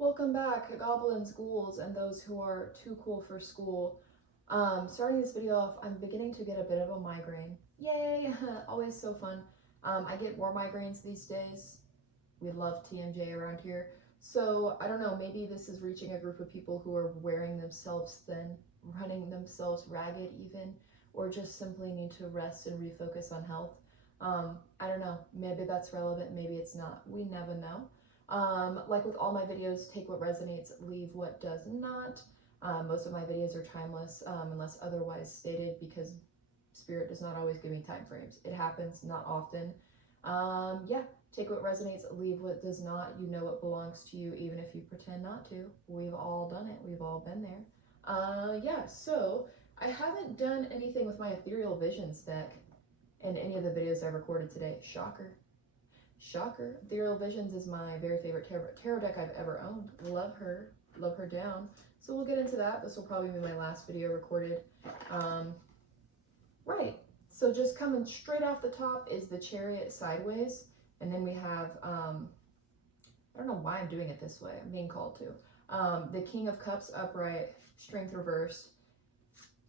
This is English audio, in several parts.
Welcome back, goblins, ghouls, and those who are too cool for school. Starting this video off, I'm beginning to get a bit of a migraine. Yay! Always so fun. I get more migraines these days. We love TMJ around here. So, I don't know, maybe this is reaching a group of people who are wearing themselves thin, running themselves ragged even, or just simply need to rest and refocus on health. I don't know, maybe that's relevant, maybe it's not. We never know. Like with all my videos, take what resonates, leave what does not. Most of my videos are timeless unless otherwise stated, because spirit does not always give me time frames. It happens, not often. Yeah, take what resonates, leave what does not. You know what belongs to you, even if you pretend not to. We've all done it. We've all been there. Yeah, so I haven't done anything with my Ethereal Visions deck in any of the videos I recorded today. Shocker. Shocker. Ethereal Visions is my very favorite tarot deck I've ever owned. Love her down. So we'll get into that. This will probably be my last video recorded. Right. So just coming straight off the top is the Chariot sideways. And then we have, I don't know why I'm doing it this way. I'm being called to. The King of Cups upright, Strength reversed,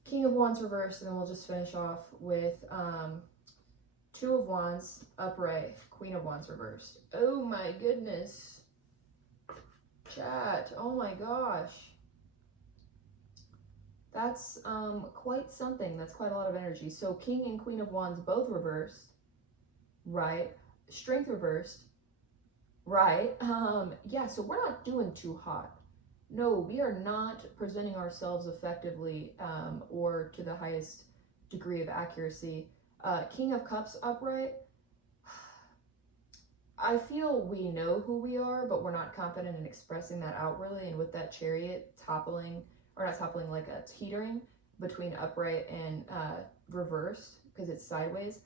King of Wands reversed, and then we'll just finish off with Two of Wands upright, Queen of Wands reversed. Oh my goodness. Chat, oh my gosh. That's quite something. That's quite a lot of energy. So King and Queen of Wands both reversed, right? Strength reversed, right? Yeah, so we're not doing too hot. No, we are not presenting ourselves effectively or to the highest degree of accuracy. King of Cups upright, I feel we know who we are, but we're not confident in expressing that outwardly. And with that Chariot toppling, or not toppling, like a teetering between upright and reverse, because it's sideways,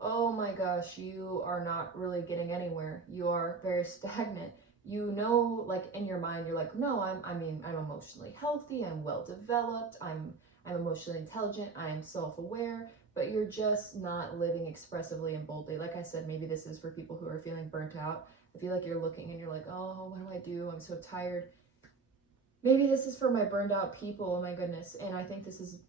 oh my gosh, you are not really getting anywhere. You are very stagnant. You know, like in your mind, you're like, no, I'm emotionally healthy, I'm well developed, I'm emotionally intelligent, I am self-aware, but you're just not living expressively and boldly. Like I said, maybe this is for people who are feeling burnt out. I feel like you're looking and you're like, oh, what do I do? I'm so tired. Maybe this is for my burned out people. Oh my goodness. And I think this is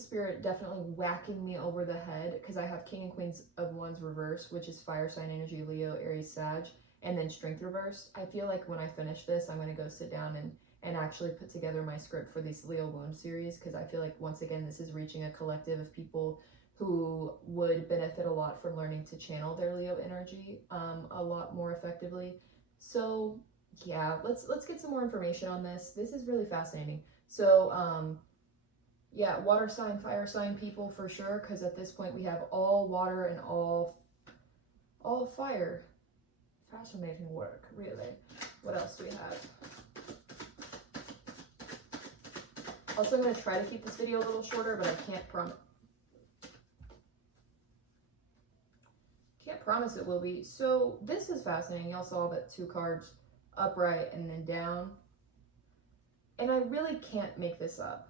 spirit definitely whacking me over the head, because I have King and Queens of Wands reverse, which is fire sign energy, Leo, Aries, Sag, and then Strength reversed. I feel like when I finish this, I'm going to go sit down and actually put together my script for this Leo Wound series, because I feel like, once again, this is reaching a collective of people who would benefit a lot from learning to channel their Leo energy a lot more effectively. So yeah, let's get some more information on this. This is really fascinating. So yeah, water sign, fire sign people for sure, because at this point we have all water and all fire. Fascinating work, really. What else do we have? Also, I'm going to try to keep this video a little shorter, but I can't promise it will be. So this is fascinating. Y'all saw that 2 cards upright and then down. And I really can't make this up.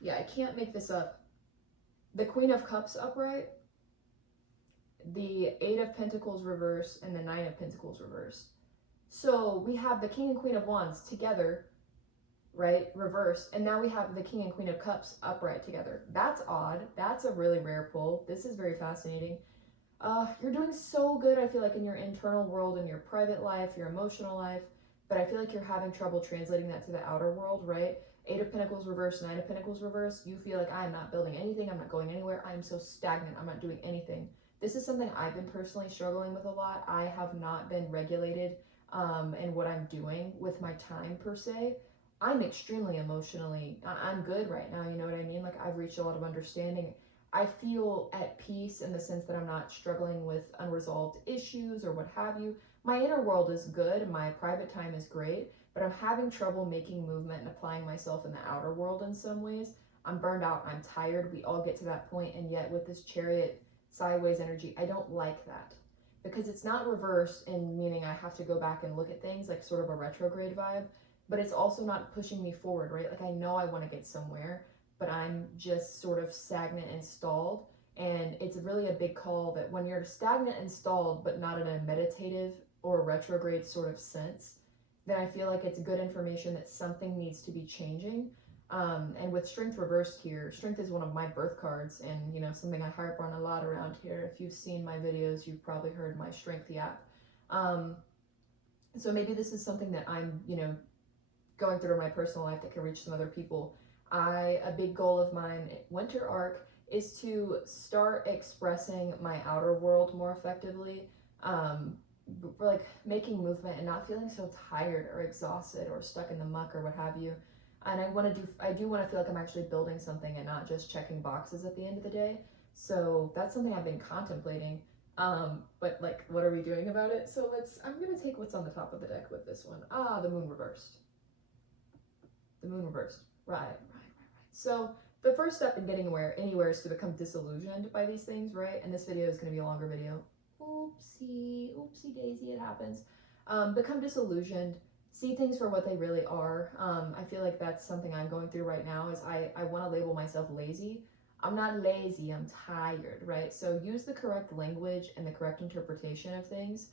Yeah, I can't make this up. The Queen of Cups upright, the 8 of Pentacles reverse, and the 9 of Pentacles reverse. So we have the King and Queen of Wands together, right, reversed, and now we have the King and Queen of Cups upright together. That's odd. That's a really rare pull. This is very fascinating. You're doing so good, I feel like, in your internal world, in your private life, your emotional life, but I feel like you're having trouble translating that to the outer world, right? 8 of Pentacles reversed, 9 of Pentacles reversed. You feel like, I am not building anything, I'm not going anywhere, I am so stagnant, I'm not doing anything. This is something I've been personally struggling with a lot. I have not been regulated in what I'm doing with my time, per se. I'm extremely emotionally, I'm good right now, you know what I mean? Like, I've reached a lot of understanding. I feel at peace in the sense that I'm not struggling with unresolved issues or what have you. My inner world is good, my private time is great, but I'm having trouble making movement and applying myself in the outer world in some ways. I'm burned out, I'm tired, we all get to that point, and yet with this Chariot sideways energy, I don't like that. Because it's not reverse in meaning I have to go back and look at things, like sort of a retrograde vibe, but it's also not pushing me forward, right? Like, I know I want to get somewhere, but I'm just sort of stagnant and stalled. And it's really a big call that when you're stagnant and stalled, but not in a meditative or retrograde sort of sense, then I feel like it's good information that something needs to be changing. And with strength reversed here, strength is one of my birth cards, and you know, something I harp on a lot around here. If you've seen my videos, you've probably heard my strength yap. So maybe this is something that I'm, you know, going through in my personal life that can reach some other people. A big goal of mine, winter arc, is to start expressing my outer world more effectively. Like making movement and not feeling so tired or exhausted or stuck in the muck or what have you. And I do want to feel like I'm actually building something and not just checking boxes at the end of the day. So that's something I've been contemplating. But like, what are we doing about it? So I'm gonna take what's on the top of the deck with this one. The moon reversed. The moon reversed. Right. So the first step in getting anywhere is to become disillusioned by these things, right? And this video is gonna be a longer video. Oopsie daisy, it happens. Become disillusioned, see things for what they really are. I feel like that's something I'm going through right now, is I want to label myself lazy. I'm not lazy, I'm tired, right? So use the correct language and the correct interpretation of things.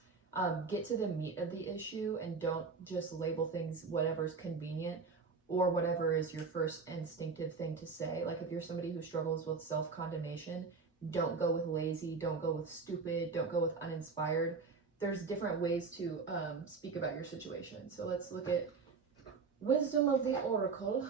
Get to the meat of the issue and don't just label things whatever's convenient or whatever is your first instinctive thing to say. Like if you're somebody who struggles with self-condemnation, don't go with lazy, don't go with stupid, don't go with uninspired. There's different ways to speak about your situation. So let's look at Wisdom of the Oracle.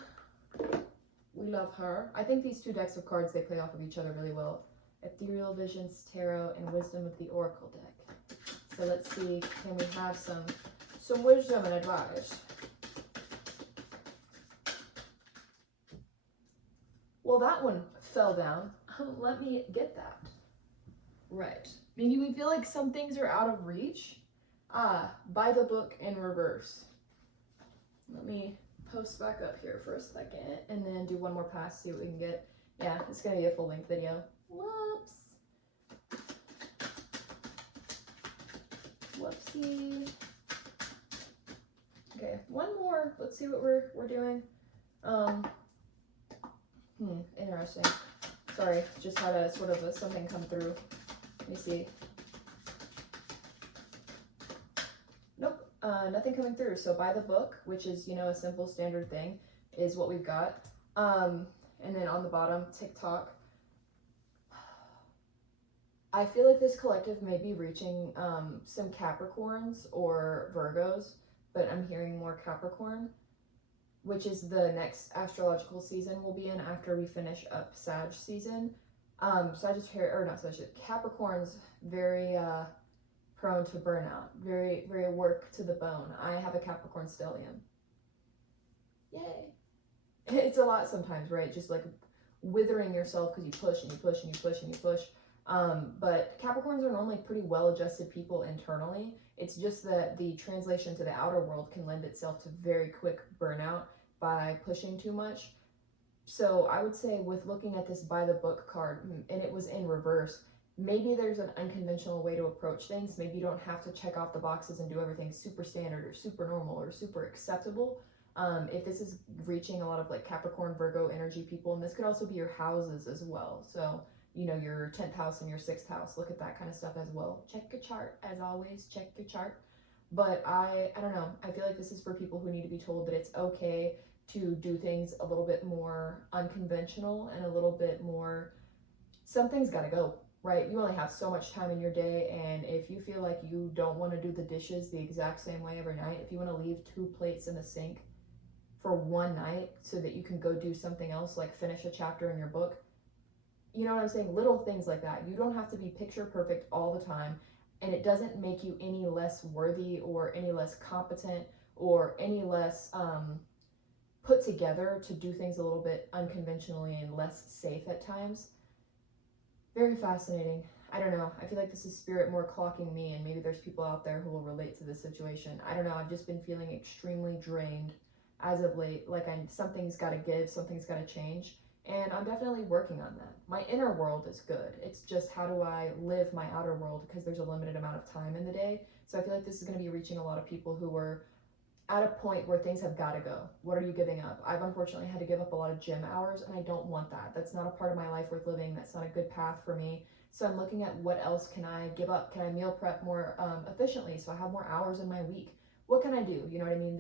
We love her. I think these two decks of cards, they play off of each other really well. Ethereal Visions Tarot and Wisdom of the Oracle deck. So let's see, can we have some wisdom and advice? Well, that one fell down. Let me get that. Right. Maybe we feel like some things are out of reach. By the book in reverse. Let me post back up here for a second and then do one more pass, see what we can get. Yeah, it's going to be a full-length video. Whoops. Whoopsie. Okay, one more. Let's see what we're doing. Interesting. Sorry, just had a sort of something come through. Let me see. Nope, nothing coming through. So by the book, which is, you know, a simple standard thing, is what we've got. And then on the bottom, TikTok. I feel like this collective may be reaching some Capricorns or Virgos, but I'm hearing more Capricorn, which is the next astrological season we'll be in after we finish up Sag season. Capricorn's very prone to burnout, very, very work to the bone. I have a Capricorn stellium. Yay. It's a lot sometimes, right? Just like withering yourself because you push and you push and you push and you push. But Capricorns are normally pretty well-adjusted people internally. It's just that the translation to the outer world can lend itself to very quick burnout by pushing too much. So I would say with looking at this by the book card, and it was in reverse, maybe there's an unconventional way to approach things. Maybe you don't have to check off the boxes and do everything super standard or super normal or super acceptable. If this is reaching a lot of like Capricorn, Virgo energy people, and this could also be your houses as well. So, you know, your 10th house and your 6th house, look at that kind of stuff as well. Check your chart, as always, check your chart. But I don't know, I feel like this is for people who need to be told that it's okay to do things a little bit more unconventional and a little bit more, something's gotta go, right? You only have so much time in your day, and if you feel like you don't want to do the dishes the exact same way every night, if you want to leave 2 plates in the sink for one night so that you can go do something else, like finish a chapter in your book, you know what I'm saying? Little things like that. You don't have to be picture perfect all the time, and it doesn't make you any less worthy or any less competent or any less put together to do things a little bit unconventionally and less safe at times. Very fascinating. I don't know. I feel like this is spirit more clocking me, and maybe there's people out there who will relate to this situation. I don't know. I've just been feeling extremely drained as of late. Like something's got to give, something's got to change. And I'm definitely working on that. My inner world is good. It's just how do I live my outer world, because there's a limited amount of time in the day. So I feel like this is going to be reaching a lot of people who are at a point where things have got to go. What are you giving up? I've unfortunately had to give up a lot of gym hours, and I don't want that. That's not a part of my life worth living. That's not a good path for me. So I'm looking at what else can I give up? Can I meal prep more efficiently so I have more hours in my week? what can I do? You know what I mean?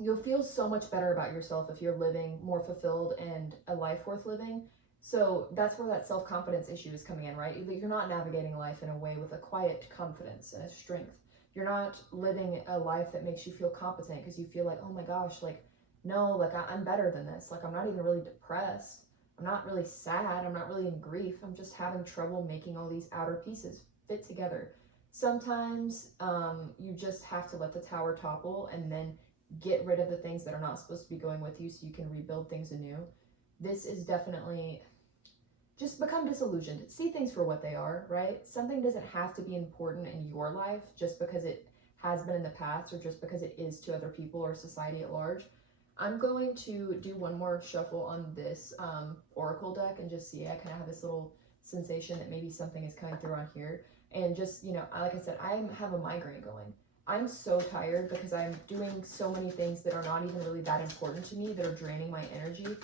You'll feel so much better about yourself if you're living more fulfilled and a life worth living. So that's where that self-confidence issue is coming in, right? You're not navigating life in a way with a quiet confidence and a strength. You're not living a life that makes you feel competent because you feel like, oh my gosh, like, no, like I'm better than this. Like, I'm not even really depressed. I'm not really sad. I'm not really in grief. I'm just having trouble making all these outer pieces fit together. Sometimes you just have to let the tower topple and then get rid of the things that are not supposed to be going with you so you can rebuild things anew. This is definitely just become disillusioned. See things for what they are, right? Something doesn't have to be important in your life just because it has been in the past or just because it is to other people or society at large. I'm going to do one more shuffle on this oracle deck and just see. I kind of have this little sensation that maybe something is coming through on here. And just, like I said, I have a migraine going. I'm so tired because I'm doing so many things that are not even really that important to me that are draining my energy.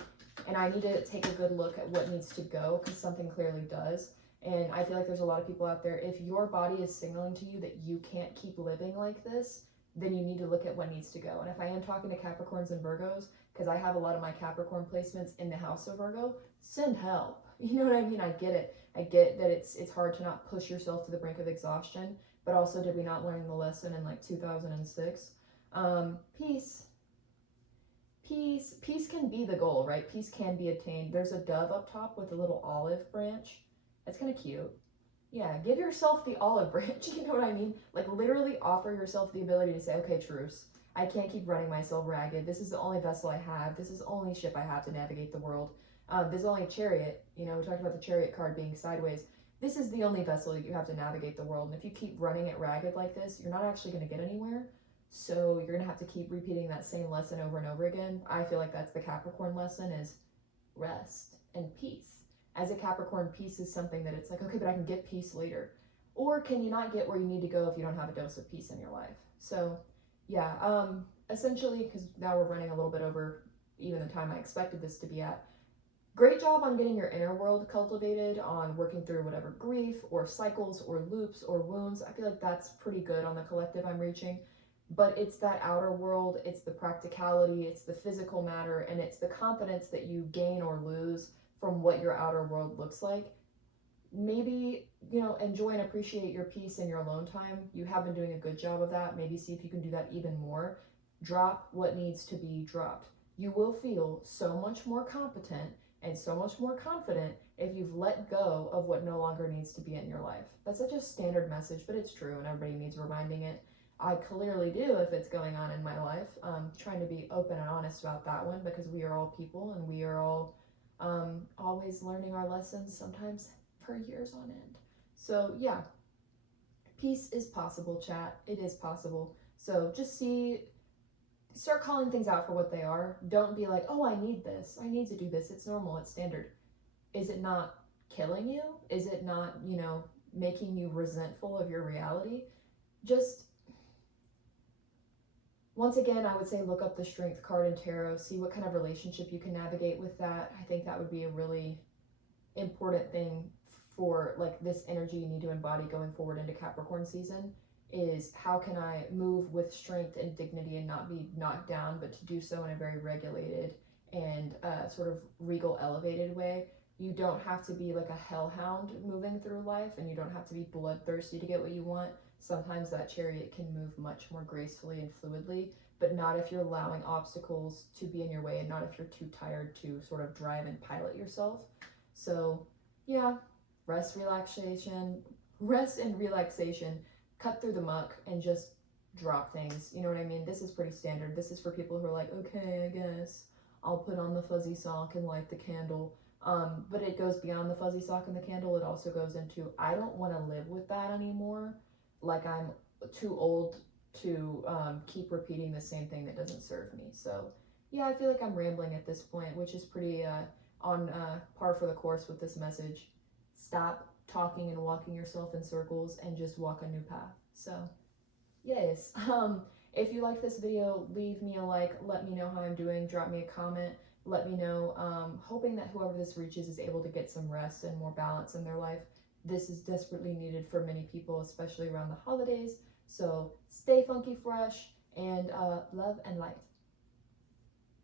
And I need to take a good look at what needs to go because something clearly does. And I feel like there's a lot of people out there, if your body is signaling to you that you can't keep living like this, then you need to look at what needs to go. And if I am talking to Capricorns and Virgos, because I have a lot of my Capricorn placements in the house of Virgo, send help. You know what I mean? I get it. I get that it's hard to not push yourself to the brink of exhaustion, but also did we not learn the lesson in like 2006? Peace. Peace can be the goal, right? Peace can be attained. There's a dove up top with a little olive branch. That's kind of cute. Yeah, give yourself the olive branch, you know what I mean? Like literally offer yourself the ability to say, okay, truce. I can't keep running myself ragged. This is the only vessel I have. This is the only ship I have to navigate the world. There's only a chariot. We talked about the chariot card being sideways. This is the only vessel that you have to navigate the world. And if you keep running it ragged like this, you're not actually going to get anywhere. So you're going to have to keep repeating that same lesson over and over again. I feel like that's the Capricorn lesson, is rest and peace. As a Capricorn, peace is something that it's like, okay, but I can get peace later. Or can you not get where you need to go if you don't have a dose of peace in your life? So yeah, essentially, because now we're running a little bit over even the time I expected this to be at. Great job on getting your inner world cultivated, on working through whatever grief or cycles or loops or wounds. I feel like that's pretty good on the collective I'm reaching. But it's that outer world, it's the practicality, it's the physical matter, and it's the confidence that you gain or lose from what your outer world looks like. Maybe, enjoy and appreciate your peace in your alone time. You have been doing a good job of that. Maybe see if you can do that even more. Drop what needs to be dropped. You will feel so much more competent and so much more confident if you've let go of what no longer needs to be in your life. That's such a standard message, but it's true and everybody needs reminding it. I clearly do if it's going on in my life. Trying to be open and honest about that one because we are all people and we are all always learning our lessons, sometimes for years on end. So yeah, peace is possible, chat. It is possible. So just start calling things out for what they are. Don't be like, oh, I need this. I need to do this. It's normal. It's standard. Is it not killing you? Is it not, making you resentful of your reality? Just, once again, I would say look up the Strength card in tarot, see what kind of relationship you can navigate with that. I think that would be a really important thing for like this energy you need to embody going forward into Capricorn season, is how can I move with strength and dignity and not be knocked down, but to do so in a very regulated and sort of regal, elevated way. You don't have to be like a hellhound moving through life, and you don't have to be bloodthirsty to get what you want. Sometimes that chariot can move much more gracefully and fluidly, but not if you're allowing obstacles to be in your way and not if you're too tired to sort of drive and pilot yourself. So yeah, rest and relaxation, cut through the muck and just drop things. You know what I mean? This is pretty standard. This is for people who are like, okay, I guess I'll put on the fuzzy sock and light the candle. But it goes beyond the fuzzy sock and the candle. It also goes into, I don't want to live with that anymore. Like I'm too old to keep repeating the same thing that doesn't serve me. So yeah, I feel like I'm rambling at this point, which is pretty on par for the course with this message. Stop talking and walking yourself in circles and just walk a new path. So yes, if you like this video, leave me a like, let me know how I'm doing, drop me a comment, let me know. Hoping that whoever this reaches is able to get some rest and more balance in their life. This is desperately needed for many people, especially around the holidays. So stay funky fresh, and love and light.